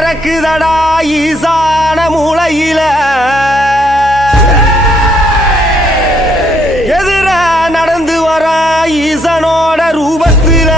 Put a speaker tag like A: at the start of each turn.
A: பறக்குதடா ஈசான மூளையில எதிர நடந்து வர ஈசனோட ரூபத்தில.